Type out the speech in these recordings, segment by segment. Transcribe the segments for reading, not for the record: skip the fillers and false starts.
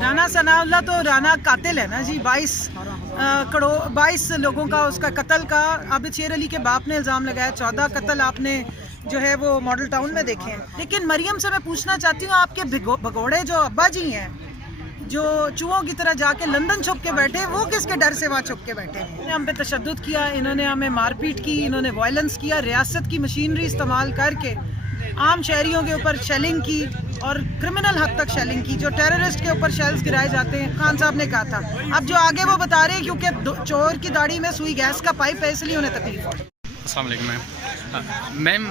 राना सनाउल्लाह तो राना कातिल है ना जी, 22 लोगों का उसका कत्ल का आबिद शेर अली के बाप ने इल्ज़ाम लगाया। 14 कत्ल आपने जो है वो मॉडल टाउन में देखे हैं। लेकिन मरियम से मैं पूछना चाहती हूँ, आपके भगोड़े जो अब्बा जी हैं, जो चूहों की तरह जाके लंदन छुप के बैठे, वो किसके डर से वहाँ छुप के बैठे हैं? हम पे तशद्दुद किया, इन्होंने हमें मारपीट की, इन्होंने वायलेंस किया, रियासत की मशीनरी इस्तेमाल करके आम शहरियों के ऊपर शेलिंग की और क्रिमिनल हद तक शेलिंग की। जो टेररिस्ट के ऊपर शेल्स गिराए जाते हैं, खान साहब ने कहा था। अब जो आगे वो बता रहे हैं क्योंकि चोर की दाढ़ी में सुई गैस का पाइप है, इसलिए उन्हें तकलीफ हो। अस्सलाम वालेकुम मैम।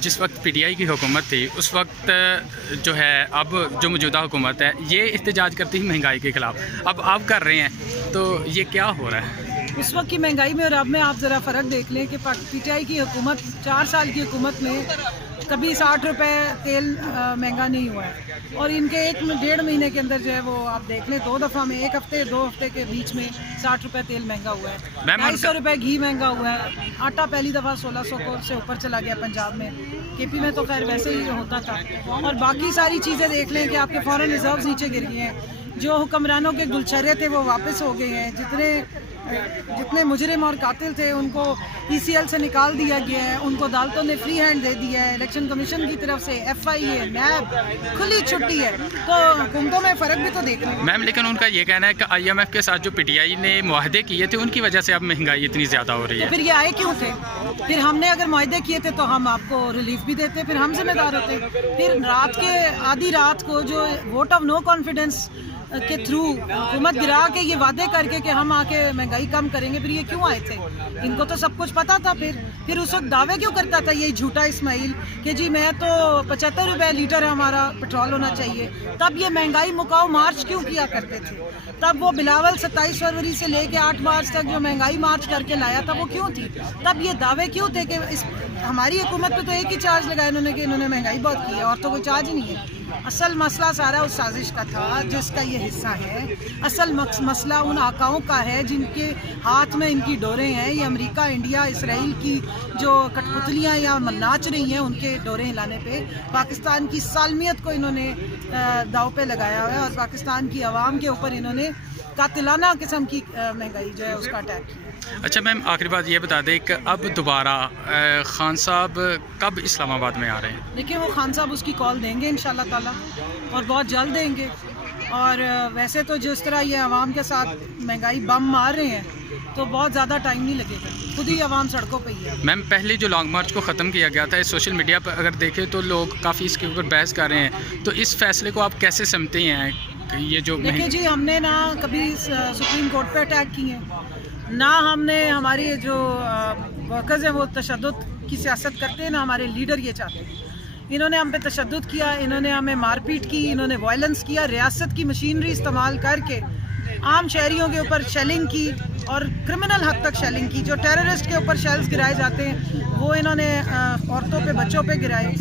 जिस वक्त पीटीआई की हुकूमत थी उस वक्त जो है, अब जो मौजूदा हुकूमत है ये एहतजाज करती थी महंगाई के ख़िलाफ़, अब आप कर रहे हैं, तो ये क्या हो रहा है? उस वक्त की महंगाई में और अब में आप ज़रा फ़र्क देख लें कि पीटीआई की हुकूमत 4 साल की हुकूमत में कभी 60 रुपये तेल महंगा नहीं हुआ है, और इनके 1-1.5 महीने के अंदर जो है वो आप देख लें 2 दफ़ा में 1 हफ्ते 2 हफ्ते के बीच में 60 रुपये तेल महंगा हुआ है, 250 रुपये घी महंगा हुआ है, आटा पहली दफ़ा 1600 से ऊपर चला गया पंजाब में। केपी में तो खैर वैसे ही होता था। और बाकी सारी चीज़ें देख लें कि आपके फॉरेन रिजर्व्स नीचे गिर गए हैं, जो हुक्मरानों के गुलछर्रे थे वो वापस हो गए हैं, जितने मुजरिम और कातिल थे उनको ECL से निकाल दिया गया है, उनको अदालतों ने फ्री हैंड दे दिया है, इलेक्शन कमीशन की तरफ से FIA NAB खुली छुट्टी है, तो हुकूमतों में फ़र्क भी तो देख लें मैम। लेकिन उनका ये कहना है कि IMF के साथ जो PTI ने मुआहदे किए थे उनकी वजह से अब महंगाई इतनी ज़्यादा हो रही है। तो फिर ये आए क्यों थे? फिर हमने अगर मुआहदे किए थे तो हम आपको रिलीफ भी देते, फिर हम जिम्मेदार होते। फिर आधी रात को जो वोट ऑफ नो कॉन्फिडेंस के थ्रू हुकूमत गिरा के ये वादे करके कि हम आके महंगाई कम करेंगे, फिर ये क्यों आए थे? इनको तो सब कुछ पता था। फिर उस वक्त दावे क्यों करता था ये झूठा इस्माइल कि जी मैं तो 75 रुपये लीटर हमारा पेट्रोल होना चाहिए। तब ये महंगाई मुकाओ मार्च क्यों किया करते थे? तब वो बिलावल 27 फरवरी से लेके 8 मार्च तक जो महंगाई मार्च करके लाया था वो क्यों थी? तब ये दावे क्यों थे कि हमारी हुकूमत पे तो एक ही चार्ज लगाया इन्होंने कि इन्होंने महंगाई बहुत की है, और तो कोई चार्ज ही नहीं है। असल मसला सारा उस साजिश का था जिसका ये हिस्सा है। असल मसला उन आकाओं का है जिनके हाथ में इनकी डोरें हैं। ये अमेरिका, इंडिया, इसराइल की जो कठपुतलियाँ या नाच रही हैं, उनके डोरें हिलाने पे पाकिस्तान की सालमियत को इन्होंने दाव पे लगाया हुआ है, और पाकिस्तान की आवाम के ऊपर इन्होंने कातिलाना किस्म की महंगाई जो है उसका अटैक किया। अच्छा मैम, आखिरी बात ये बता दें कि अब दोबारा खान साहब कब इस्लामाबाद में आ रहे हैं? देखिए, वो खान साहब उसकी कॉल देंगे इंशाल्लाह ताला, और बहुत जल्द देंगे। और वैसे तो जिस तरह ये आवाम के साथ महंगाई बम मार रहे हैं तो बहुत ज़्यादा टाइम नहीं लगेगा, खुद ही आवाम सड़कों पे ही है। मैम, पहले जो लॉन्ग मार्च को ख़त्म किया गया था, सोशल मीडिया पर अगर देखें तो लोग काफ़ी इसके ऊपर बहस कर रहे हैं, तो इस फैसले को आप कैसे समझते हैं? ये जो देखिए जी, हमने ना कभी सुप्रीम कोर्ट पे अटैक किए, ना हमने हमारी जो वर्कर्स हैं वो तशद्दुद की सियासत करते हैं, ना हमारे लीडर ये चाहते हैं। इन्होंने हम पे तशद्दुद किया, इन्होंने हमें मारपीट की, इन्होंने वायलेंस किया, रियासत की मशीनरी इस्तेमाल करके आम शहरियों के ऊपर शेलिंग की और क्रिमिनल हद तक शेलिंग की। जो टेररिस्ट के ऊपर शेल्स गिराए जाते हैं वो इन्होंने औरतों पे, बच्चों पे गिराए,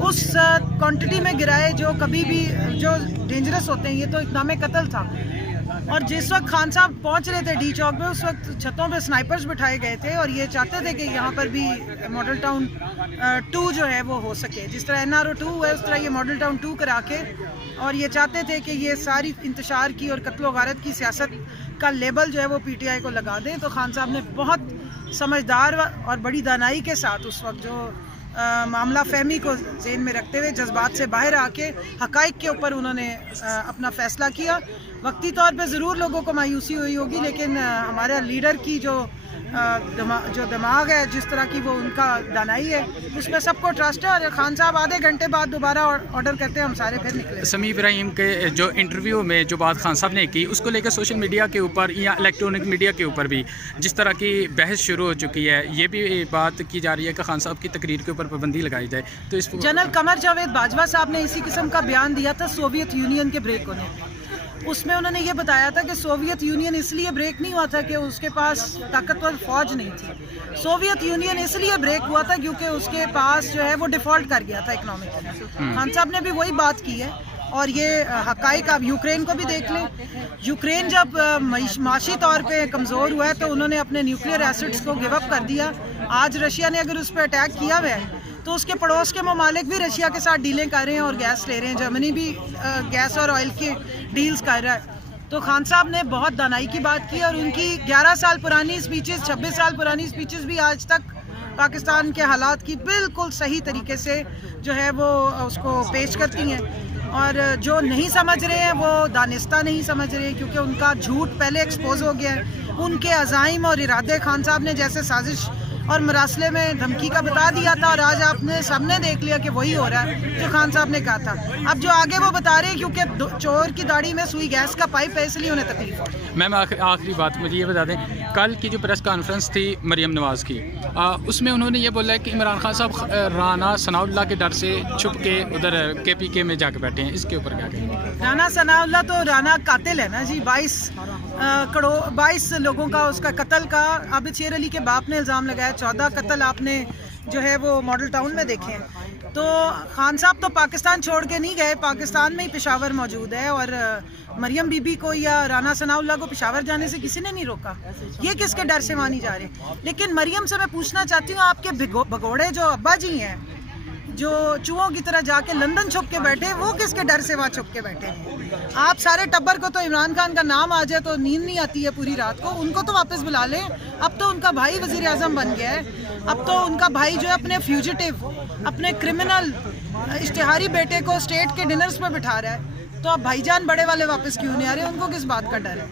उस क्वांटिटी में गिराए जो कभी भी जो डेंजरस होते हैं। ये तो इक़दाम कत्ल था। और जिस वक्त खान साहब पहुंच रहे थे डी चौक पे, उस वक्त छतों पे स्नाइपर्स बिठाए गए थे, और ये चाहते थे कि यहाँ पर भी मॉडल टाउन 2 जो है वो हो सके। जिस तरह NRO 2 है उस तरह ये मॉडल टाउन 2 करा के, और ये चाहते थे कि ये सारी इंतशार की और कत्ल गारत की सियासत का लेबल जो है वो PTI को लगा दें। तो खान साहब ने बहुत समझदार और बड़ी दानाई के साथ उस वक्त जो मामला फहमी को ज़हन में रखते हुए जज्बात से बाहर आके हक़ाइक़ के ऊपर उन्होंने अपना फ़ैसला किया। वक्ती तौर पे ज़रूर लोगों को मायूसी हुई होगी, लेकिन हमारे लीडर की जो दिमाग है, जिस तरह की वो उनका दानाई है, उसमें सबको ट्रस्ट है। और खान साहब आधे घंटे बाद दोबारा ऑर्डर करते हैं, हम सारे फिर निकले। समी इब्राहिम के जो इंटरव्यू में जो बात खान साहब ने की, उसको लेकर सोशल मीडिया के ऊपर या इलेक्ट्रॉनिक मीडिया के ऊपर भी जिस तरह की बहस शुरू हो चुकी है, ये भी बात की जा रही है कि खान साहब की तकरीर के ऊपर पाबंदी लगाई जाए। तो इस जनरल कमर जावेद बाजवा साहब ने इसी किस्म का बयान दिया था सोवियत यूनियन के ब्रेक होने। उसमें उन्होंने ये बताया था कि सोवियत यूनियन इसलिए ब्रेक नहीं हुआ था कि उसके पास ताकतवर फौज नहीं थी। सोवियत यूनियन इसलिए ब्रेक हुआ था क्योंकि उसके पास जो है वो डिफ़ॉल्ट कर गया था इकोनॉमिकली। खान साहब ने भी वही बात की है, और ये हक़ाइक़ आप यूक्रेन को भी देख लें। यूक्रेन जब माशी तौर पे कमज़ोर हुआ है तो उन्होंने अपने न्यूक्लियर एसिड्स को गिव अप कर दिया। आज रशिया ने अगर उस पर अटैक किया हुआ है تو اس کے پڑوس کے ممالک بھی رشیا کے ساتھ ڈیلیں کر رہے ہیں اور گیس لے رہے ہیں. جرمنی بھی گیس اور آئل کی ڈیلز کر رہا ہے. تو خان صاحب نے بہت دانائی کی بات کی اور ان کی 11 سال پرانی اسپیچز 26 سال پرانی اسپیچز بھی آج تک پاکستان کے حالات کی بالکل صحیح طریقے سے جو ہے وہ اس کو پیش کرتی ہیں. اور جو نہیں سمجھ رہے ہیں وہ دانستہ نہیں سمجھ رہے کیونکہ ان کا جھوٹ پہلے ایکسپوز ہو گیا ہے. ان کے عزائم اور ارادے خان صاحب نے جیسے سازش اور مراسلے میں دھمکی کا بتا دیا تھا اور آج آپ نے سب نے دیکھ لیا کہ وہی ہو رہا ہے جو خان صاحب نے کہا تھا. اب جو آگے وہ بتا رہے ہیں کیونکہ چور کی داڑھی میں سوئی گیس کا پائپ ہے اس لیے انہیں تکلیف ہو. میم آخری بات مجھے یہ بتا دیں, کل کی جو پریس کانفرنس تھی مریم نواز کی, اس میں انہوں نے یہ بولا ہے کہ عمران خان صاحب رانا ثناء اللہ کے ڈر سے چھپ کے ادھر KPK میں جا کے بیٹھے ہیں, اس کے اوپر کیا کہیں گے؟ رانا ثناء اللہ تو رانا قاتل ہے نا جی. 22 لوگوں کا اس کا قتل کا عابد شیر علی کے باپ نے الزام لگایا. 14 قتل آپ نے جو ہے وہ ماڈل ٹاؤن میں دیکھے ہیں. تو خان صاحب تو پاکستان چھوڑ کے نہیں گئے, پاکستان میں ہی پشاور موجود ہے اور مریم بی بی کو یا رانا ثناء اللہ کو پشاور جانے سے کسی نے نہیں روکا. یہ کس کے ڈر سے وہاں نہیں جا رہے؟ لیکن مریم سے میں پوچھنا چاہتی ہوں, آپ کے بھگوڑے جو ابا جی ہیں جو چوہوں کی طرح جا کے لندن چھپ کے بیٹھے, وہ کس کے ڈر سے وہاں چھپ کے بیٹھے ہیں؟ آپ سارے ٹبر کو تو عمران خان کا نام آ جائے تو نیند نہیں آتی ہے پوری رات کو. ان کو تو واپس بلا لیں. اب تو ان کا بھائی وزیر اعظم بن گیا ہے. اب تو ان کا بھائی جو ہے اپنے فیوجیٹیو اپنے کرمنل اشتہاری بیٹے کو اسٹیٹ کے ڈنرز پہ بٹھا رہا ہے. تو اب بھائی جان بڑے والے واپس کیوں نہیں آ رہے؟ ان کو کس بات کا ڈر ہے؟